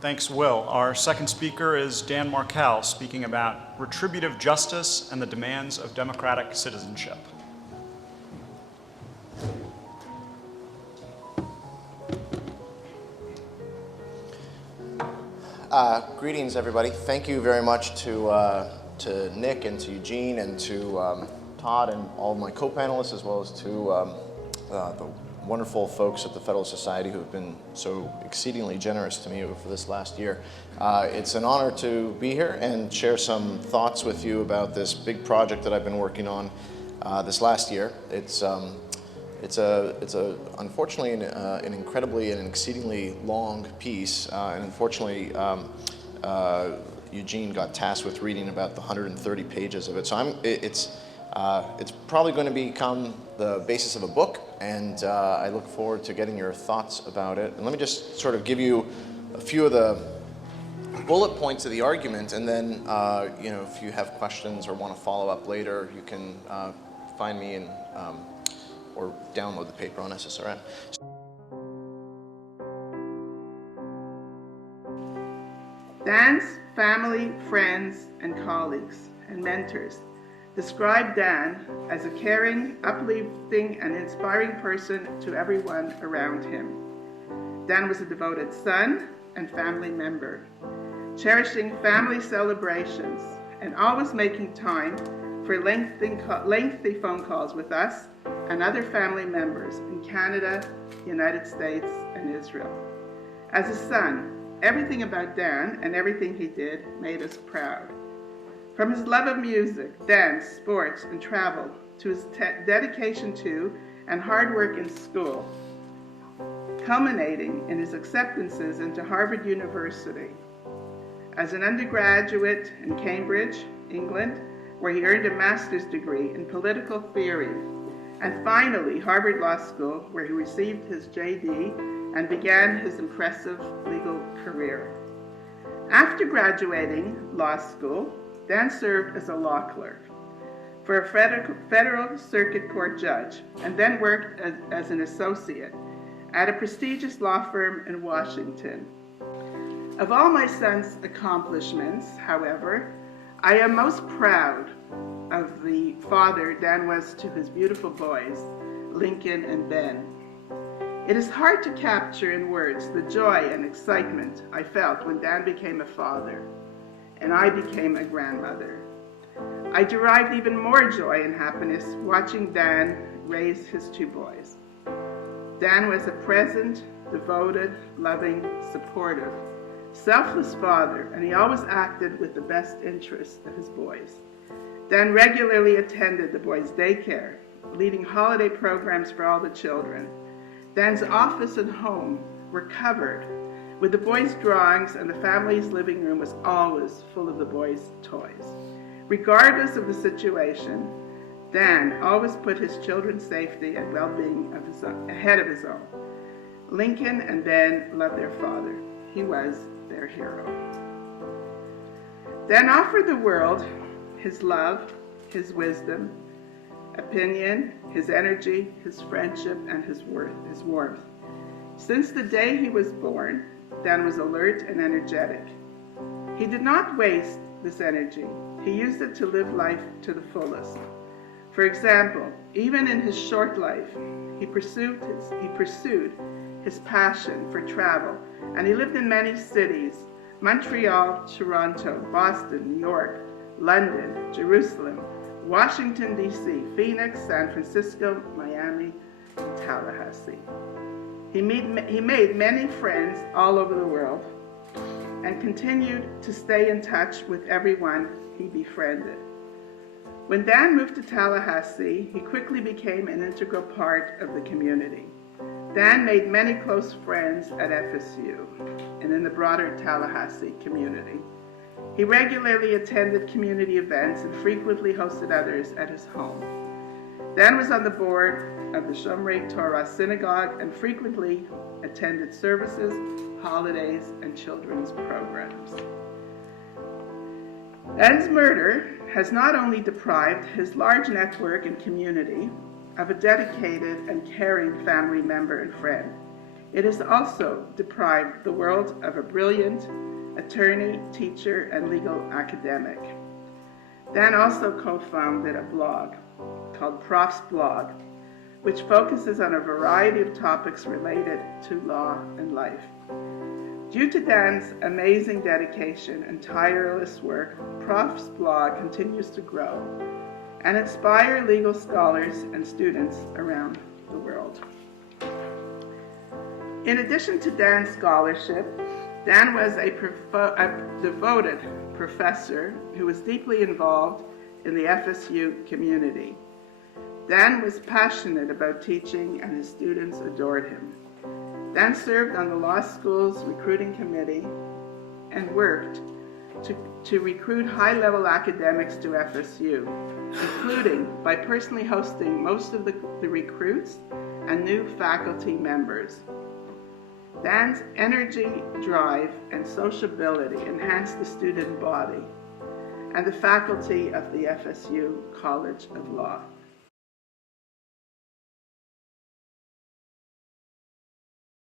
Thanks, Will. Our second speaker is Dan Markel, speaking about retributive justice and the demands of democratic citizenship. Greetings, everybody. Thank you very much to Nick and to Eugene and to Todd and all of my co-panelists, as well as to the wonderful folks at the Federalist Society who have been so exceedingly generous to me over this last year. It's an honor to be here and share some thoughts with you about this big project that I've been working on this last year. It's unfortunately an incredibly and an exceedingly long piece, and unfortunately Eugene got tasked with reading about the 130 pages of it. So it's probably going to become the basis of a book, and I look forward to getting your thoughts about it. And let me just sort of give you a few of the bullet points of the argument, and then if you have questions or want to follow up later, you can find me in or download the paper on SSRN. Dan's family, friends, and colleagues and mentors describe Dan as a caring, uplifting, and inspiring person to everyone around him. Dan was a devoted son and family member, cherishing family celebrations and always making time for lengthy phone calls with us and other family members in Canada, United States, and Israel. As a son, everything about Dan and everything he did made us proud. From his love of music, dance, sports, and travel, to his dedication to and hard work in school, culminating in his acceptances into Harvard University. As an undergraduate in Cambridge, England, where he earned a master's degree in political theory, and finally Harvard Law School, where he received his JD and began his impressive legal career. After graduating law school, Dan served as a law clerk for a federal circuit court judge, and then worked as an associate at a prestigious law firm in Washington. Of all my son's accomplishments, however, I am most proud of the father Dan was to his beautiful boys, Lincoln and Ben. It is hard to capture in words the joy and excitement I felt when Dan became a father and I became a grandmother. I derived even more joy and happiness watching Dan raise his two boys. Dan was a present, devoted, loving, supportive, selfless father, and he always acted with the best interests of his boys. Dan regularly attended the boys' daycare, leading holiday programs for all the children. Dan's office and home were covered with the boys' drawings, and the family's living room was always full of the boys' toys. Regardless of the situation, Dan always put his children's safety and well-being ahead of his own. Lincoln and Ben loved their father. He was their hero. Dan offered the world his love, his wisdom, opinion, his energy, his friendship, and his warmth. Since the day he was born, Dan was alert and energetic. He did not waste this energy. He used it to live life to the fullest. For example, even in his short life, he pursued his passion for travel, and he lived in many cities: Montreal, Toronto, Boston, New York, London, Jerusalem, Washington, D.C., Phoenix, San Francisco, Miami, and Tallahassee. He made many friends all over the world and continued to stay in touch with everyone he befriended. When Dan moved to Tallahassee, he quickly became an integral part of the community. Dan made many close friends at FSU and in the broader Tallahassee community. He regularly attended community events and frequently hosted others at his home. Dan was on the board of the Shomrei Torah Synagogue and frequently attended services, holidays, and children's programs. Dan's murder has not only deprived his large network and community of a dedicated and caring family member and friend, it has also deprived the world of a brilliant attorney, teacher, and legal academic. Dan also co-founded a blog called Prof's Blog, which focuses on a variety of topics related to law and life. Due to Dan's amazing dedication and tireless work, Prof's Blog continues to grow and inspire legal scholars and students around the world. In addition to Dan's scholarship, Dan was a devoted professor who was deeply involved in the FSU community. Dan was passionate about teaching, and his students adored him. Dan served on the law school's recruiting committee and worked to recruit high-level academics to FSU, including by personally hosting most of the recruits and new faculty members. Dan's energy, drive, and sociability enhanced the student body and the faculty of the FSU College of Law.